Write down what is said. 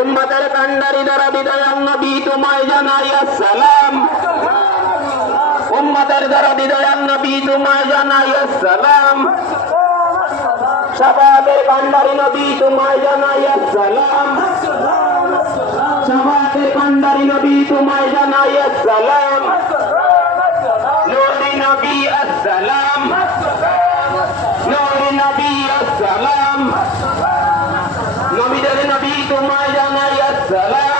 উম্মতের কান্ডারি দ্বারা বিদায় নবী তোমায় জানাই আসসালাম। উম্মতের দ্বারা বিদায় নবী তোমায় জানাই আসসালাম। শাফাতের কান্ডারি নবী তোমায় জানাই আসসালাম। শাফাতের কান্ডারি নবী তোমায় জানাই আসসালাম। নূরি নবী আসসালাম। নূরি নবী আসসালাম। নবীদের নবী তোমায় জানাই আসসালাম।